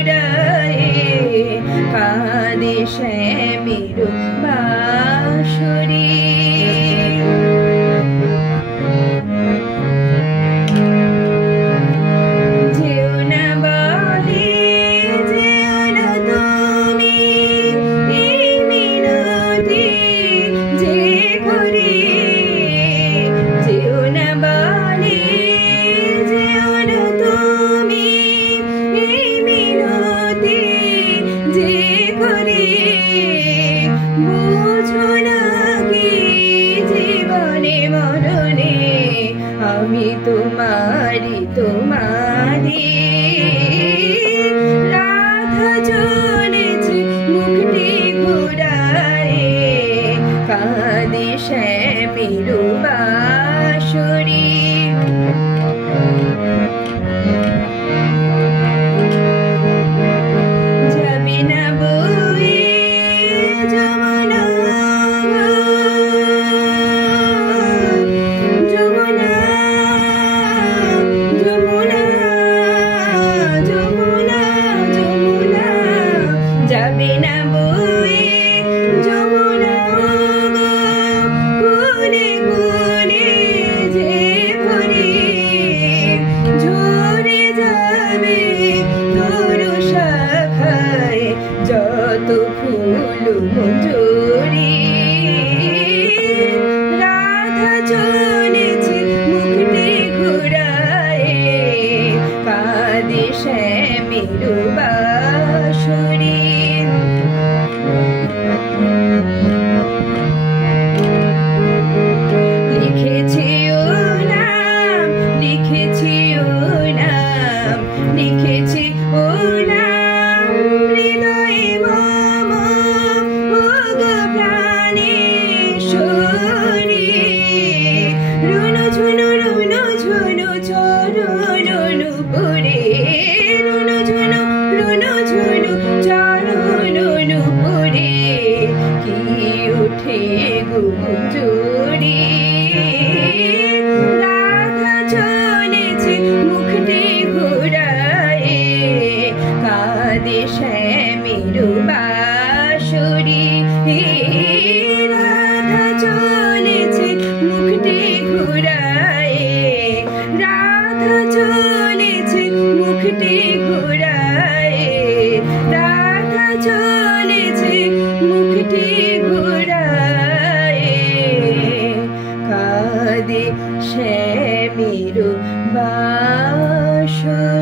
ঘুরায়ে কাঁদে শ্যামের বাঁশরি। যেও না বলে যেও না তুমি এই মিনতি যে করি। যেও না বলে যেও না তুমি এই মিনতি যে করি। বুঝো না কি জীবনে মরণে আমি তোমারি তোমারি। রাধা চলেছে মুখটি ঘুরায়ে কাঁদে শ্যামের বাঁশরি। যাবে না বয়ে যমুনা যমুনা যমুনা যমুনা যমুনা। যাবে না বয়ে যমুনা কোনে কোনে যে ভরে। ঝরে যাবে তরু শাখায় যত ফুল মঞ্জুরি। রাধা চলেছে মুখটি ঘুরায়ে কাঁদে শ্যামের বাঁশরি। লিখেছি ও নাম লিখেছি ও নাম লিখেছি ও নাম হৃদয়ে মম ও গো প্রাণেশ্বরী। রুনু ঝুনু চরণ পুরে। রুনু ঝুনু চরণ পুরে কি উঠে গুঞ্জরি। রাধা চলেছে মুখটি ঘুরায়ে কাঁদে শ্যামের বাঁশরি। রাধা চলেছে মুখটি ঘুরায়ে রাধা চলেছে মুখটি ঘুরায়ে রাধা চলেছে মুখটি ঘুরায়ে কাঁদে শ্যামের বাঁশরি।